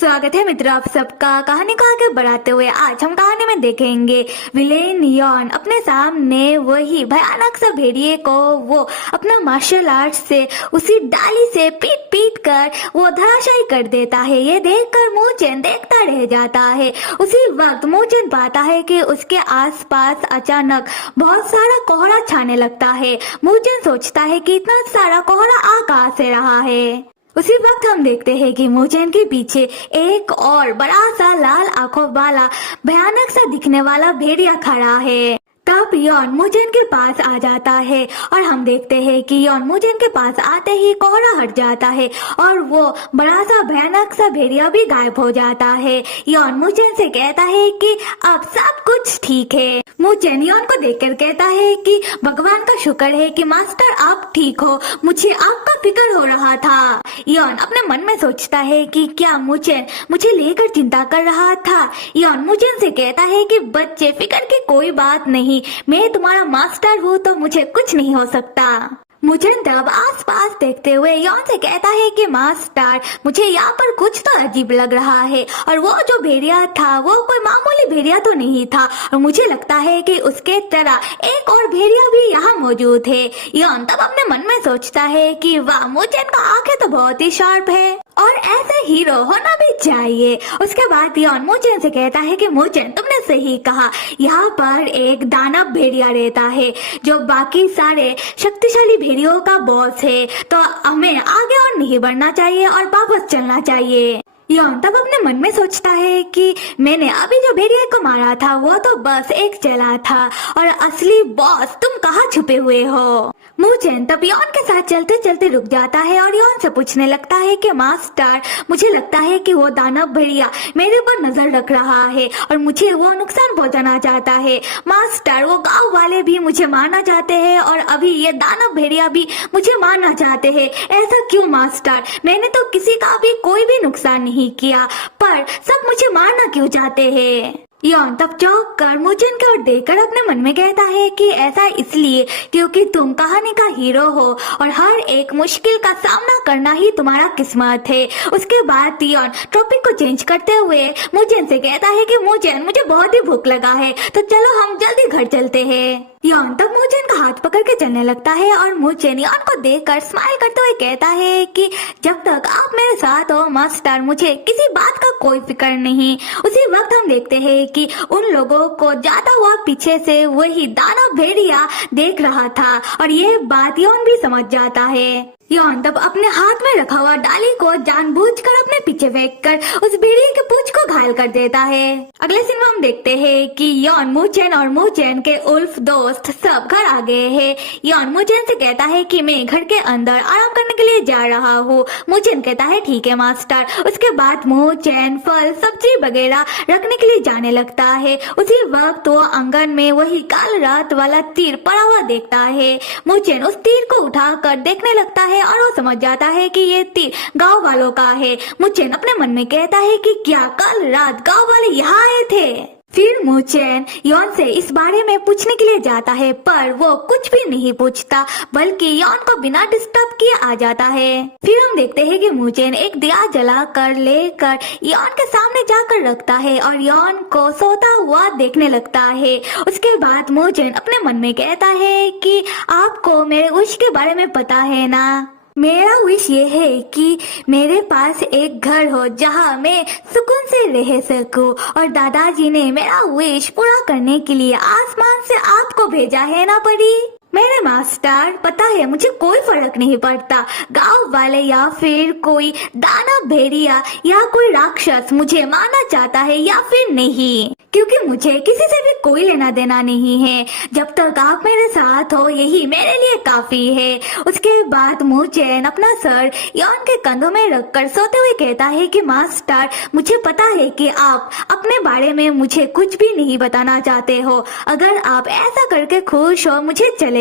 स्वागत है मित्रों आप सबका कहानी को आगे बढ़ाते हुए आज हम कहानी में देखेंगे विलेन यॉन अपने सामने वही भयानक सा भेड़िए को वो अपना मार्शल आर्ट से उसी डाली से पीट पीट कर वो धराशायी कर देता है। ये देखकर मूचेन देखता रह जाता है। उसी वक्त मूचेन पाता है कि उसके आसपास अचानक बहुत सारा कोहरा छाने लगता है। मूचेन सोचता है कि इतना सारा कोहरा आ कहां से रहा है। उसी वक्त हम देखते हैं कि मूचेन के पीछे एक और बड़ा सा लाल आंखों वाला भयानक सा दिखने वाला भेड़िया खड़ा है। तब यॉन मूचेन के पास आ जाता है और हम देखते हैं कि यॉन मूचेन के पास आते ही कोहरा हट जाता है और वो बड़ा सा भयानक सा भेड़िया भी गायब हो जाता है। यॉन मूचेन से कहता है कि अब सब कुछ ठीक है। मूचेन यॉन को देखकर कहता है कि भगवान का शुक्र है कि मास्टर आप ठीक हो, मुझे आपका फिक्र हो रहा था। यॉन अपने मन में सोचता है कि क्या मूचेन मुझे लेकर चिंता कर रहा था। यॉन मूचेन से कहता है कि बच्चे फिक्र की कोई बात नहीं, मैं तुम्हारा मास्टर हूँ तो मुझे कुछ नहीं हो सकता। मूचेन तब आसपास देखते हुए यॉन से कहता है कि मास्टर मुझे यहाँ पर कुछ तो अजीब लग रहा है और वो जो भेड़िया था वो कोई मामूली भेड़िया तो नहीं था और मुझे लगता है कि उसके तरह एक और भेड़िया भी यहाँ मौजूद है। यॉन तब अपने मन में सोचता है कि वाह मूचेन का आंखें तो बहुत ही शार्प है और ऐसे हीरो होना भी चाहिए। उसके बाद यॉन मूचेन से कहता है कि मूचेन तुमने सही कहा, यहाँ पर एक दानव भेड़िया रहता है जो बाकी सारे शक्तिशाली भेड़ियों का बॉस है, तो हमें आगे और नहीं बढ़ना चाहिए और वापस चलना चाहिए। यॉन तब अपने मन में सोचता है कि मैंने अभी जो भेड़िया को मारा था वो तो बस एक चला था और असली बॉस तुम कहाँ छुपे हुए हो। मूचेन तब यॉन के साथ चलते चलते रुक जाता है और यॉन से पूछने लगता है कि मास्टर मुझे लगता है कि वो दानव भेड़िया मेरे पर नजर रख रहा है और मुझे वो नुकसान पहुंचाना चाहता है। मास्टर वो गांव वाले भी मुझे मारना चाहते हैं और अभी ये दानव भेड़िया भी मुझे मारना चाहते हैं। ऐसा क्यों मास्टर? मैंने तो किसी का भी कोई भी नुकसान नहीं किया, पर सब मुझे मारना क्यों चाहते हैं। यॉन तब चौंक कर मूचेन की ओर देखकर अपने मन में कहता है कि ऐसा इसलिए क्योंकि तुम कहानी का हीरो हो और हर एक मुश्किल का सामना करना ही तुम्हारा किस्मत है। उसके बाद यॉन टॉपिक को चेंज करते हुए मूचेन से कहता है कि मूचेन मुझे बहुत ही भूख लगा है, तो चलो हम जल्दी घर चलते हैं। यॉन तब मूचेन का हाथ पकड़ के चलने लगता है और मूचेन यॉन को देखकर स्माइल करते हुए कहता है कि जब तक आप मेरे साथ हो मास्टर मुझे किसी बात का कोई फिक्र नहीं। उसी वक्त हम देखते हैं कि उन लोगों को जाता हुआ पीछे से वही दानव भेड़िया देख रहा था और ये बात यॉन भी समझ जाता है। यॉन तब अपने हाथ में रखा हुआ डाली को जानबूझकर अपने पीछे फेंककर उस भेड़िए की पूंछ को घायल कर देता है। अगले सीन में हम देखते हैं कि यॉन मूचेन और मूचेन के उल्फ दोस्त सब घर आ गए हैं। यॉन मूचेन से कहता है कि मैं घर के अंदर आराम करने के लिए जा रहा हूँ। मूचेन कहता है ठीक है मास्टर। उसके बाद मूचेन फल सब्जी वगैरह रखने के लिए जाने लगता है। उसी वक्त वो आंगन में वही काल रात वाला तीर पड़ा हुआ देखता है। मूचेन उस तीर को उठाकर देखने लगता है और वो समझ जाता है कि ये तीर गांव वालों का है। मूचेन अपने मन में कहता है कि क्या कल रात गांव वाले यहाँ आए थे। फिर मूचेन यॉन से इस बारे में पूछने के लिए जाता है, पर वो कुछ भी नहीं पूछता बल्कि यॉन को बिना डिस्टर्ब किए आ जाता है। फिर हम देखते हैं कि मूचेन एक दिया जला कर लेकर यॉन के सामने जाकर रखता है और यॉन को सोता हुआ देखने लगता है। उसके बाद मूचेन अपने मन में कहता है कि आपको मेरे विश के बारे में पता है ना। मेरा विश ये है कि मेरे पास एक घर हो जहाँ मैं सुकून से रह सकूं और दादाजी ने मेरा विश पूरा करने के लिए आसमान से आपको भेजा है ना परी। मेरे मास्टर पता है मुझे कोई फर्क नहीं पड़ता, गांव वाले या फिर कोई दानव भेड़िया या कोई राक्षस मुझे मारना चाहता है या फिर नहीं, क्योंकि मुझे किसी से भी कोई लेना देना नहीं है। जब तक आप मेरे साथ हो यही मेरे लिए काफी है। उसके बाद मूचेन अपना सर यॉन के कंधों में रखकर सोते हुए कहता है कि मास्टर मुझे पता है कि आप अपने बारे में मुझे कुछ भी नहीं बताना चाहते हो। अगर आप ऐसा करके खुश हो मुझे चलेगा।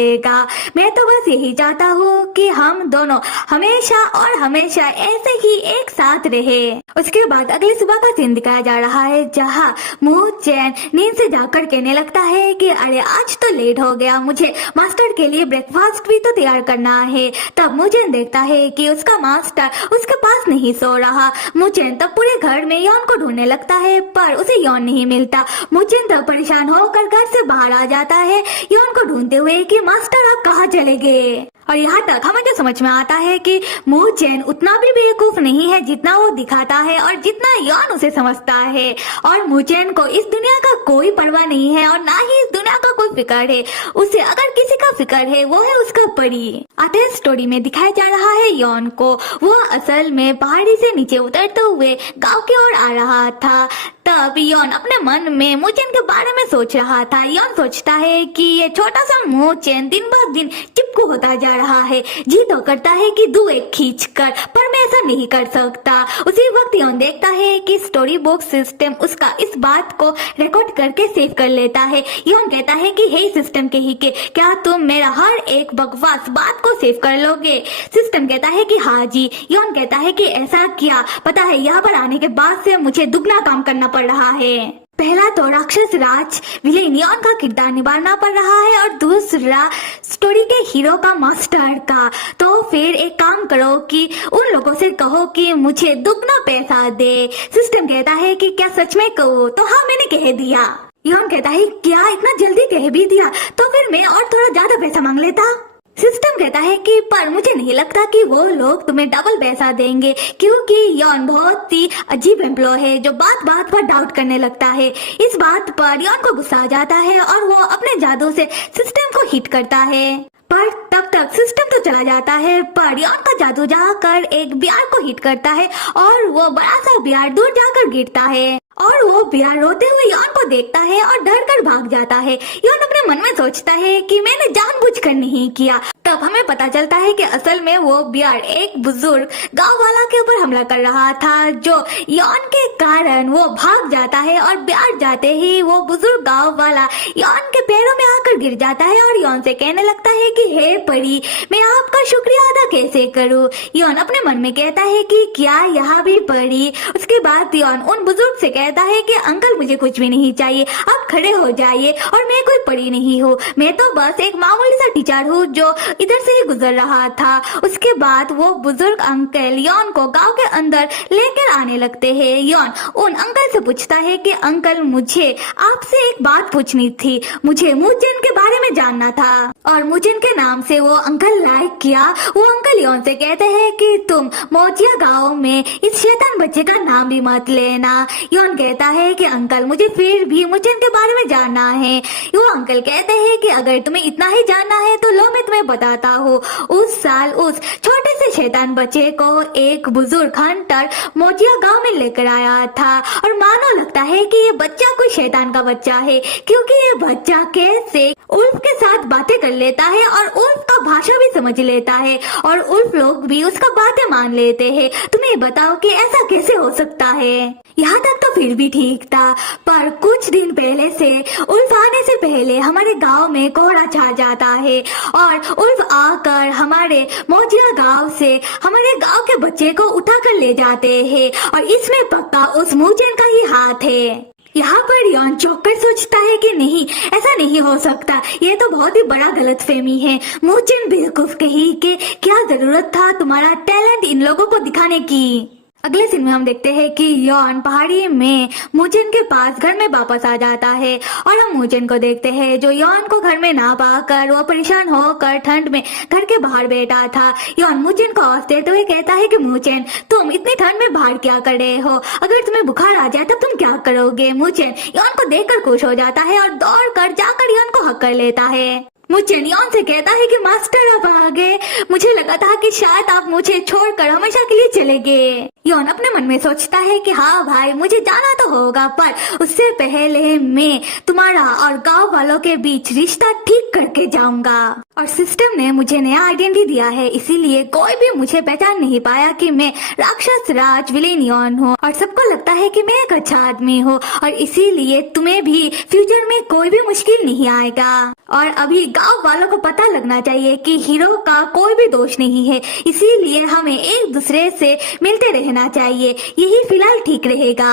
मैं तो बस यही चाहता हूँ कि हम दोनों हमेशा और हमेशा ऐसे ही एक साथ रहे। उसके बाद अगली सुबह का सीन दिखाया जा रहा है जहाँ मूचेन मोचेन नींद से जाकर कहने लगता है कि अरे आज तो लेट हो गया, मुझे मास्टर के लिए ब्रेकफास्ट भी तो तैयार करना है। तब मोचेन देखता है कि उसका मास्टर उसके पास नहीं सो रहा। मोचेन तब पूरे घर में यॉन को ढूंढने लगता है पर उसे यॉन नहीं मिलता। मोचेन तब परेशान होकर घर से बाहर आ जाता है यॉन को ढूंढते हुए कि मास्टर आप कहाँ चले गए। और यहाँ तक हमें जो समझ में आता है कि मोचेन उतना भी बेवकूफ नहीं है जितना वो दिखाता है और जितना यॉन उसे समझता है। और मोचेन को इस दुनिया का कोई परवाह नहीं है और ना ही इस दुनिया का कोई फिक्र है। उसे अगर किसी का फिक्र है वो है उसका परी। आधे स्टोरी में दिखाया जा रहा है यॉन को, वो असल में पहाड़ी से नीचे उतरते हुए गांव की ओर आ रहा था। तब यॉन अपने मन में मोचेन के बारे में सोच रहा था। यॉन सोचता है कि ये छोटा सा मोचेन दिन ब दिन चिपकू होता जा रहा है। जी तो करता है कि दो एक खींच कर, पर मैं ऐसा नहीं कर सकता। उसी वक्त यॉन देखता है कि स्टोरी बुक सिस्टम उसका इस बात को रिकॉर्ड करके सेव कर लेता है। यॉन कहता है कि हे सिस्टम के ही के, क्या तुम मेरा हर एक बकवास बात को सेव कर लोगे? सिस्टम कहता है कि हाँ जी। यॉन कहता है कि ऐसा क्या, पता है यहाँ पर आने के बाद से मुझे दुगना काम करना पड़ रहा है। पहला तो राक्षस राज विलेन यॉन का किरदार निभाना पड़ रहा है और दूसरा स्टोरी के हीरो का मास्टर का। तो फिर एक काम करो कि उन लोगों से कहो कि मुझे दुगना पैसा दे। सिस्टम कहता है कि क्या सच में कहो? तो हाँ मैंने कह दिया। यॉन कहता है क्या इतना जल्दी कह भी दिया? तो फिर मैं और थोड़ा ज्यादा पैसा मांग लेता। सिस्टम कहता है कि पर मुझे नहीं लगता कि वो लोग तुम्हें डबल पैसा देंगे, क्योंकि यॉन बहुत ही अजीब एम्प्लॉय है जो बात बात पर डाउट करने लगता है। इस बात पर यॉन को गुस्सा आ जाता है और वो अपने जादू से सिस्टम को हिट करता है। पर तब तक सिस्टम तो चला जाता है पर यॉन का जादू जाकर एक बियार को हिट करता है और वो बड़ा सा बियार दूर जाकर गिरता है और वो बियार रोते हुए यॉन को देखता है और डर कर भाग जाता है। यॉन अपने मन में सोचता है कि मैंने जानबूझकर नहीं किया। तब हमें पता चलता है कि असल में वो बियार एक बुजुर्ग गांव वाला के ऊपर हमला कर रहा था, जो यॉन के कारण वो भाग जाता है और बियार जाते ही वो बुजुर्ग गांव वाला यॉन के पैरों में आकर गिर जाता है और यॉन से कहने लगता है कि हे परी, मैं आपका शुक्रिया अदा कैसे करूं? यॉन अपने मन में कहता है कि क्या यहाँ भी परी? उसके बाद यॉन उन बुजुर्ग से कहता है कि अंकल मुझे कुछ भी नहीं चाहिए, आप खड़े हो जाइए और मैं कोई परी नहीं हूँ, मैं तो बस एक मामूली सा टीचर हूँ जो इधर से ही गुजर रहा था। उसके बाद वो बुजुर्ग अंकल यॉन को गांव के अंदर लेकर आने लगते हैं। यॉन उन अंकल से पूछता है कि अंकल मुझे आपसे एक बात पूछनी थी, मुझे मोचेन के बारे में जानना था। और मोचेन के नाम से वो अंकल लाइक किया। वो अंकल यॉन से कहते हैं कि तुम मोचिया गाँव में इस शैतान बच्चे का नाम भी मत लेना। यॉन कहता है कि अंकल मुझे फिर भी मोचेन के बारे में जानना है। वो अंकल कहते हैं कि अगर तुम्हें इतना ही जानना है तो लो मैं तुम्हें बताता हूँ। उस साल उस छोटे से शैतान बच्चे को एक बुजुर्ग हंटर मोचिया गांव में लेकर आया था और मानो लगता है कि ये बच्चा कोई शैतान का बच्चा है, क्योंकि ये बच्चा कैसे उल्फ के साथ बातें कर लेता है और उल्फ का भाषा भी समझ लेता है और उल्फ लोग भी उसका बातें मान लेते हैं। तुम्हें बताओ कि ऐसा कैसे हो सकता है? यहाँ तक तो फिर भी ठीक था, पर कुछ दिन पहले से उल्फ आने से पहले हमारे गांव में कोहरा छा जाता है और उल्फ आकर हमारे मोचिया गांव से हमारे गांव के बच्चे को उठाकर ले जाते हैं और इसमें पक्का उस मोचेन का ही हाथ है। यहाँ पर यॉन चौंक कर सोचता है कि नहीं, ऐसा नहीं हो सकता, ये तो बहुत ही बड़ा गलतफहमी है। मोचेन बेवकूफ कही कि क्या जरूरत था तुम्हारा टैलेंट इन लोगों को दिखाने की। अगले सीन में हम देखते हैं कि यॉन पहाड़ी में मोचेन के पास घर में वापस आ जाता है और हम मोचेन को देखते हैं जो यॉन को घर में ना पाकर वो परेशान होकर ठंड में घर के बाहर बैठा था। यॉन मोचेन को आवाज देते हुए कहता है कि मोचेन तुम इतनी ठंड में बाहर क्या कर रहे हो? अगर तुम्हें बुखार आ जाए तब तुम क्या करोगे? मोचेन यॉन को देखकर खुश हो जाता है और दौड़ कर जाकर यॉन को हक कर लेता है। मोचेन यॉन से कहता है कि मास्टर आप आ गए, मुझे लगा था कि शायद आप मुझे छोड़कर हमेशा के लिए चले गए। यॉन अपने मन में सोचता है कि हाँ भाई मुझे जाना तो होगा, पर उससे पहले मैं तुम्हारा और गांव वालों के बीच रिश्ता ठीक करके जाऊंगा। और सिस्टम ने मुझे नया आइडेंटिटी दिया है, इसीलिए कोई भी मुझे पहचान नहीं पाया कि मैं राक्षस राज विलेन यॉन हूँ और सबको लगता है कि मैं एक अच्छा आदमी हूँ और इसीलिए तुम्हें भी फ्यूचर में कोई भी मुश्किल नहीं आएगा। और अभी गांव वालों को पता लगना चाहिए कि हीरो का कोई भी दोष नहीं है, इसीलिए हमें एक दूसरे से मिलते रहना चाहिए, यही फिलहाल ठीक रहेगा।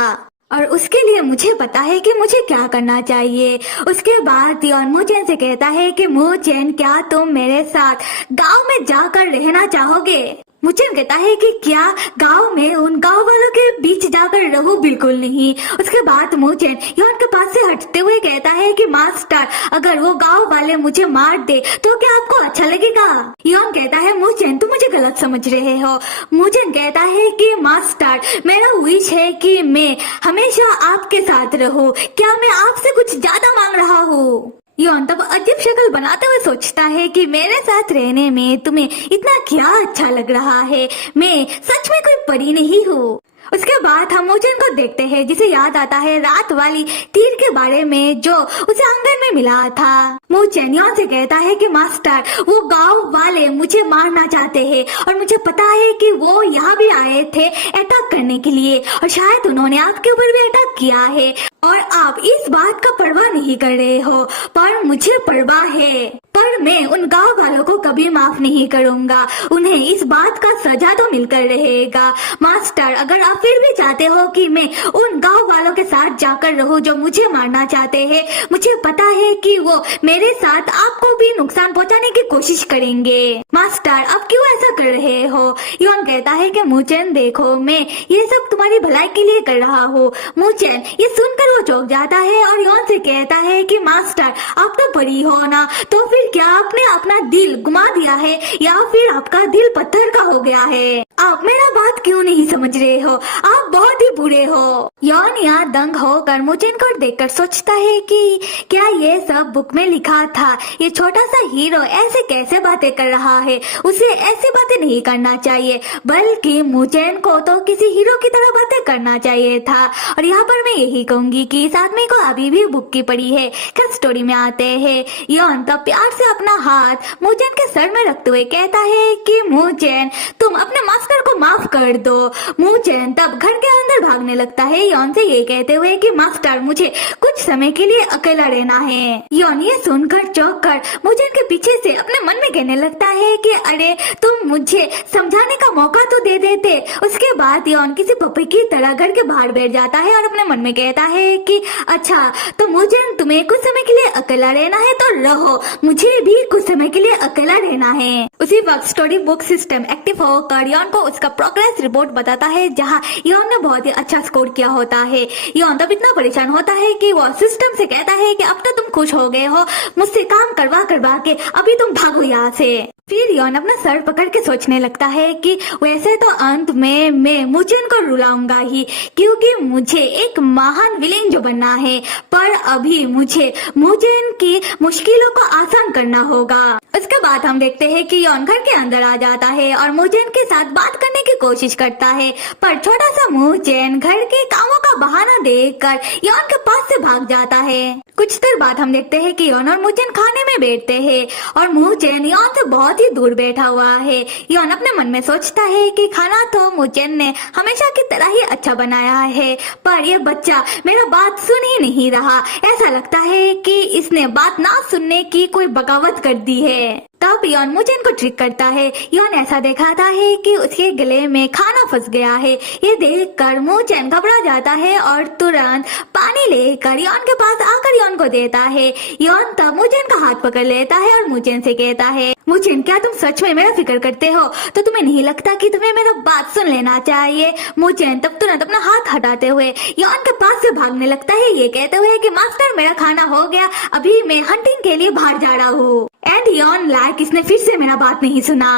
और उसके लिए मुझे पता है कि मुझे क्या करना चाहिए। उसके बाद योन मूचेन से कहता है कि मूचेन, क्या तुम मेरे साथ गांव में जाकर रहना चाहोगे? मूचेन कहता है कि क्या गांव में उन गांव वालों के बीच जाकर रहो? बिल्कुल नहीं। उसके बाद मूचेन योन के पास से हटते हुए कहता है कि मास्टर, अगर वो गांव वाले मुझे मार दे तो क्या आपको अच्छा लगेगा? योन कहता है मूचेन, तुम मुझे गलत समझ रहे हो। मूचेन कहता है कि मास्टर, मेरा विश है कि मैं हमेशा आपके साथ रहूं। क्या मैं आपसे कुछ ज्यादा मांग रहा हूँ? योन तब अजीब शक्ल बनाते हुए सोचता है कि मेरे साथ रहने में तुम्हें इतना क्या अच्छा लग रहा है? मैं सच में कोई परी नहीं हूँ। उसके बाद हम मूचेन को देखते हैं, जिसे याद आता है रात वाली तीर के बारे में जो उसे आंगन में मिला था। मूचेन योन से कहता है कि मास्टर, वो गांव वाले मुझे मारना चाहते हैं और मुझे पता है कि वो यहाँ भी आए थे अटैक करने के लिए, और शायद उन्होंने आपके ऊपर भी अटैक किया है और आप इस बात का परवाह नहीं कर रहे हो, पर मुझे परवाह है। पर मैं उन गांव वालों को कभी माफ नहीं करूंगा। उन्हें इस बात का सजा तो मिलकर रहेगा। मास्टर, अगर आप फिर भी चाहते हो कि मैं उन गांव वालों के साथ जाकर रहूं जो मुझे मारना चाहते हैं, मुझे पता है कि वो मेरे साथ आपको भी नुकसान पहुंचाने की कोशिश करेंगे। मास्टर, आप क्यों ऐसा कर रहे हो? योन कहता है कि मूचेन, देखो, मैं ये सब तुम्हारी भलाई के लिए कर रहा हूँ। मूचेन ये सुनकर वो चौंक जाता है और योन से कहता है कि मास्टर, आप तो बड़ी हो ना, तो फिर क्या आपने अपना दिल गुमा दिया है या फिर आपका दिल पत्थर का हो गया है? आप मेरा बात क्यों नहीं समझ रहे हो? आप बहुत ही बुरे हो। योन यहाँ दंग होकर मूचेन को देखकर सोचता है कि क्या ये सब बुक में लिखा था? ये छोटा सा हीरो ऐसे कैसे बातें कर रहा है? उसे ऐसी बातें नहीं करना चाहिए, बल्कि मूचेन को तो किसी हीरो की तरह बातें करना चाहिए था। और यहाँ पर मैं यही कहूंगी कि इस आदमी को अभी भी बुक की पड़ी है। क्या स्टोरी में आते हैं। योन तब प्यार से अपना हाथ मूचेन के सर में रखते हुए कहता है कि मूचेन, तुम अपने मास्टर को माफ कर दो। मूचेन तब घर के अंदर भागने लगता है, योन से ये कहते हुए कि मास्टर, मुझे कुछ समय के लिए अकेला रहना है। योन ये सुनकर चौंक कर मूचेन के पीछे से अपने मन में कहने लगता है कि अरे, तुम मुझे समझाने का मौका तो दे देते। उसके बाद योन किसी पप्पी की तरह घर के बाहर बैठ जाता है और अपने मन में कहता है कि अच्छा, तो मूचेन, तुम्हें कुछ समय के लिए अकेला रहना है तो रहो, मुझे भी कुछ समय के लिए अकेला रहना है। उसी वक्त स्टोरी बुक सिस्टम एक्टिव होकर योन को उसका प्रोग्रेस रिपोर्ट बताता है, जहां योन ने बहुत ही अच्छा स्कोर किया होता है। योन तब इतना परेशान होता है कि वो सिस्टम से कहता है कि अब तो तुम खुश हो गए हो मुझसे काम करवा करवा के, अभी तुम भागो यहाँ से। फिर योन अपना सर पकड़ के सोचने लगता है कि वैसे तो अंत में मैं मूचेन को रुलाऊंगा ही, क्योंकि मुझे एक महान विलेन जो बनना है, पर अभी मुझे मूचेन की मुश्किलों को आसान करना होगा। उसके बाद हम देखते हैं कि योन घर के अंदर आ जाता है और मूचेन के साथ बात करने की कोशिश करता है, पर छोटा सा मूचेन घर के कामों का बहाना देकर योन के पास से भाग जाता है। कुछ देर बाद हम देखते हैं कि योन और मूचेन खाने में बैठते हैं और मूचेन योन से बहुत ही दूर बैठा हुआ है। योन अपने मन में सोचता है कि खाना तो मूचेन ने हमेशा की तरह ही अच्छा बनाया है, पर यह बच्चा मेरा बात सुन ही नहीं रहा। ऐसा लगता है कि इसने बात ना सुनने की कोई बगावत कर दी है। तब योन मूचेन को ट्रिक करता है। योन ऐसा दिखाता है कि उसके गले में खाना फंस गया है। ये देखकर मूचेन घबरा जाता है और तुरंत पानी लेकर योन के पास आकर योन को देता है। योन तब मूचेन का हाथ पकड़ लेता है और मूचेन से कहता है, मूचेन, क्या तुम सच में मेरा फिक्र करते हो? तो तुम्हें नहीं लगता कि तुम्हें मेरा बात सुन लेना चाहिए? मूचेन तब तुरंत अपना हाथ हटाते हुए योन के पास से भागने लगता है, ये कहते हुए कि मास्टर, मेरा खाना हो गया, अभी मैं हंटिंग के लिए बाहर जा रहा हूँ। एंड योन लाइक इसने फिर से मेरा बात नहीं सुना,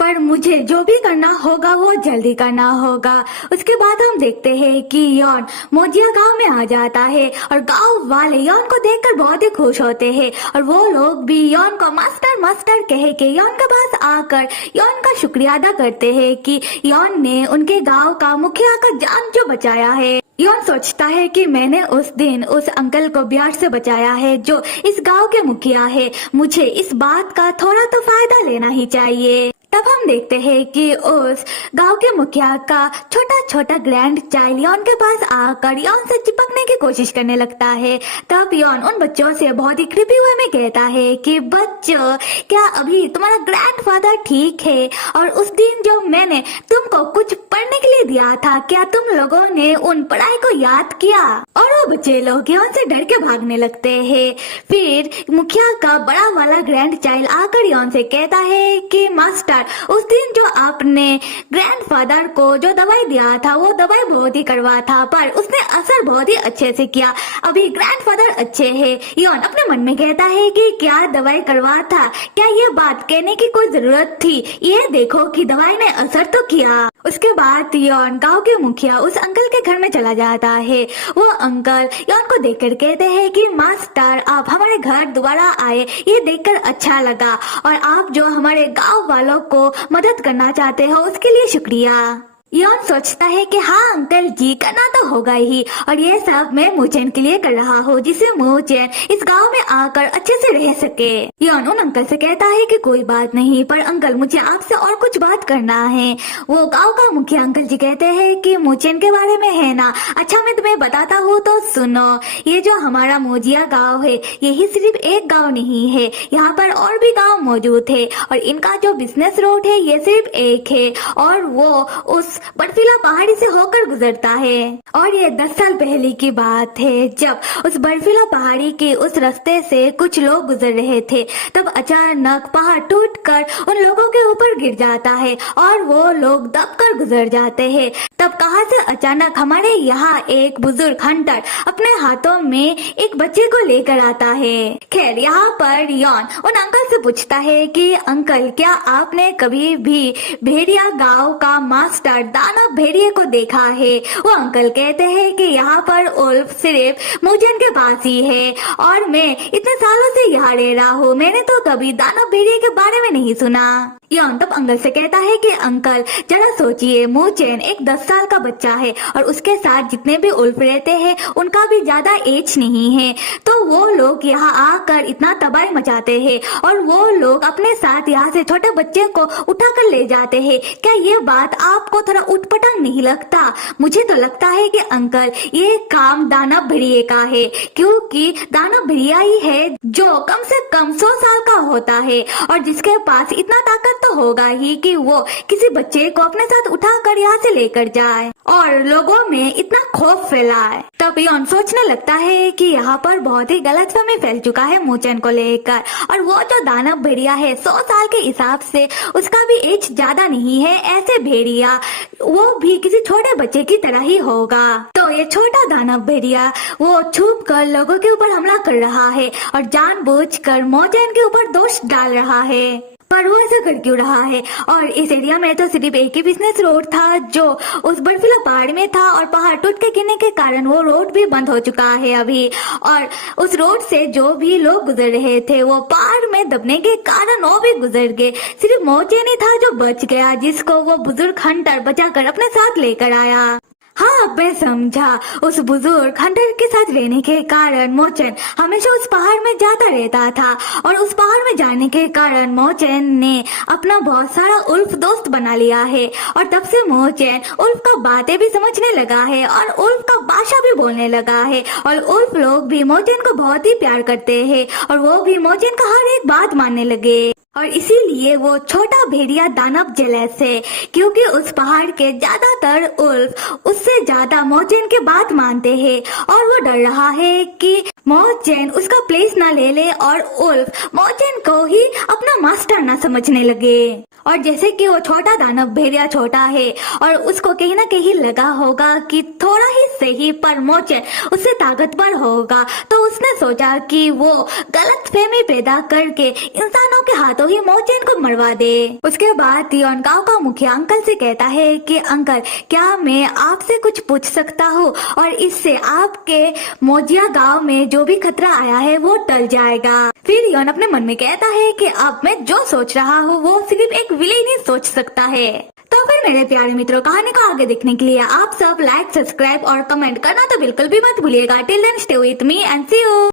पर मुझे जो भी करना होगा वो जल्दी करना होगा। उसके बाद हम देखते हैं कि योन मोजिया गांव में आ जाता है और गांव वाले योन को देखकर बहुत ही खुश होते हैं और वो लोग भी योन को मास्टर मास्टर कह के योन के पास आकर योन का शुक्रिया अदा करते हैं कि योन ने उनके गांव का मुखिया का जान जो बचाया है। योन सोचता है कि मैंने उस दिन उस अंकल को बिहार से बचाया है जो इस गांव के मुखिया है, मुझे इस बात का थोड़ा तो फायदा लेना ही चाहिए। तब हम देखते हैं कि उस गांव के मुखिया का छोटा छोटा ग्रैंड चाइल्ड योन के पास आकर योन से चिपकने की कोशिश करने लगता है। तब योन उन बच्चों से बहुत ही क्रिपी वे में कहता है कि बच्चों, क्या अभी तुम्हारा ग्रैंडफादर ठीक है? और उस दिन जो मैंने तुमको कुछ पढ़ने के लिए दिया था, क्या तुम लोगों ने उन पढ़ाई को याद किया? और वो बच्चे लोग यहाँ से डर के भागने लगते हैं। फिर मुखिया का बड़ा वाला ग्रैंड चाइल्ड आकर यौन से कहता है कि मास्टर, उस दिन जो आपने ग्रैंडफादर को जो दवाई दिया था वो दवाई बहुत ही कड़वा था, पर उसने असर बहुत ही अच्छे से किया। अभी ग्रैंडफादर अच्छे हैं। यौन अपने मन में कहता है कि क्या दवाई कड़वा था, क्या ये बात कहने की कोई जरूरत थी? ये देखो कि दवाई ने असर तो किया। उसके बाद यौन गांव के मुखिया उस अंकल के घर में चला जाता है। वो अंकल यौन को देखकर कहते हैं कि मास्टर, आप हमारे घर दोबारा आए, ये देखकर अच्छा लगा, और आप जो हमारे गांव वालों को मदद करना चाहते हो उसके लिए शुक्रिया। यौन सोचता है कि हाँ अंकल जी, करना तो होगा ही, और ये सब मैं मूचेन के लिए कर रहा हूँ, जिससे मूचेन इस गांव में आकर अच्छे से रह सके। यौन उन अंकल से कहता है कि कोई बात नहीं, पर अंकल मुझे आपसे और कुछ बात करना है। वो गांव का मुखिया अंकल जी कहते हैं कि मूचेन के बारे में है ना? अच्छा, मैं तुम्हें बताता हूँ तो सुनो। ये जो हमारा मोजिया गाँव है, यही सिर्फ एक गाँव नहीं है, यहाँ पर और भी गाँव मौजूद है, और इनका जो बिजनेस रोड है ये सिर्फ एक है, और वो उस बर्फीला पहाड़ी से होकर गुजरता है। और ये 10 साल पहले की बात है, जब उस बर्फीला पहाड़ी के उस रास्ते से कुछ लोग गुजर रहे थे, तब अचानक पहाड़ टूटकर उन लोगों के ऊपर गिर जाता है और वो लोग दबकर गुजर जाते हैं। तब कहां से अचानक हमारे यहाँ एक बुजुर्ग हंटर अपने हाथों में एक बच्चे को लेकर आता है। खैर, यहाँ पर यौन उन अंकल से पूछता है कि अंकल, क्या आपने कभी भी भेड़िया गांव का मास्टर दानव भेड़िए को देखा है? वो अंकल कहते हैं कि यहाँ पर उल्फ सिर्फ मूचेन के पास ही है, और मैं इतने सालों से यहाँ रह रहा हूँ, मैंने तो कभी दानव भेड़िए के बारे में नहीं सुना। यौन तब अंकल से कहता है कि अंकल, जरा सोचिए, मूचेन एक 10 साल का बच्चा है, और उसके साथ जितने भी उल्फ रहते हैं उनका भी ज्यादा एज नहीं है, तो वो लोग यहाँ आकर इतना तबाही मचाते हैं, और वो लोग अपने साथ यहाँ से छोटे बच्चे को उठाकर ले जाते हैं। क्या ये बात आपको थोड़ा उटपटांग नहीं लगता? मुझे तो लगता है कि अंकल, ये काम दानव भेड़िए का है, क्योंकि दानव भेड़िया ही है जो कम से कम 100 साल का होता है, और जिसके पास इतना ताकत तो होगा ही कि वो किसी बच्चे को अपने साथ उठाकर यहाँ से लेकर जाए और लोगों में इतना खौफ फैलाए। तब यौन सोचने लगता है कि यहाँ पर बहुत ही गलतफहमी फैल चुका है मूचेन को लेकर, और वो जो दानव भेड़िया है 100 साल के हिसाब से उसका भी एज ज्यादा नहीं है। ऐसे भेड़िया वो भी किसी छोटे बच्चे की तरह ही होगा। तो ये छोटा दानव भेड़िया वो छुप कर लोगों के ऊपर हमला कर रहा है और जानबूझकर मूचेन के ऊपर दोष डाल रहा है। पर वो ऐसा कर क्यों रहा है? और इस एरिया में तो सिर्फ एक ही बिजनेस रोड था जो उस बर्फीला पहाड़ में था, और पहाड़ टूट के गिरने के कारण वो रोड भी बंद हो चुका है अभी, और उस रोड से जो भी लोग गुजर रहे थे वो पहाड़ में दबने के कारण वो भी गुजर गए। सिर्फ मूचेन ही था जो बच गया, जिसको वो बुजुर्ग हंटर बचाकर अपने साथ लेकर आया। हाँ, मैं समझा। उस बुजुर्ग हंटर के साथ रहने के कारण मूचेन हमेशा उस पहाड़ में जाता रहता था, और उस पहाड़ में जाने के कारण मूचेन ने अपना बहुत सारा उल्फ दोस्त बना लिया है, और तब से मूचेन उल्फ का बातें भी समझने लगा है और उल्फ का भाषा भी बोलने लगा है, और उल्फ लोग भी मूचेन को बहुत ही प्यार करते हैं, और वो भी मूचेन का हर एक बात मानने लगे। और इसीलिए वो छोटा भेड़िया दानव जेलस है, क्योंकि उस पहाड़ के ज्यादातर उल्फ उससे ज्यादा मूचेन के बात मानते हैं, और वो डर रहा है कि मूचेन उसका प्लेस ना ले ले और उल्फ मूचेन को ही अपना मास्टर ना समझने लगे। और जैसे कि वो छोटा दानव भेड़िया छोटा है, और उसको कहीं ना कहीं लगा होगा कि थोड़ा ही सही पर मूचेन उससे ताकतवर होगा, तो उसने सोचा कि वो गलतफहमी पैदा करके इंसानों के हाथों ही मूचेन को मरवा दे। उसके बाद यौन गांव का मुखिया अंकल से कहता है कि अंकल, क्या मैं आपसे कुछ पूछ सकता हूँ, और इससे आपके मोजिया गांव में जो भी खतरा आया है वो टल जाएगा। फिर यौन अपने मन में कहता है कि अब मैं जो सोच रहा हूँ वो सिर्फ एक विलेन ही सोच सकता है। तो फिर मेरे प्यारे मित्रों, कहानी को आगे देखने के लिए आप सब लाइक, सब्सक्राइब और कमेंट करना तो बिल्कुल भी मत भूलिएगा। Till then stay with me and see you.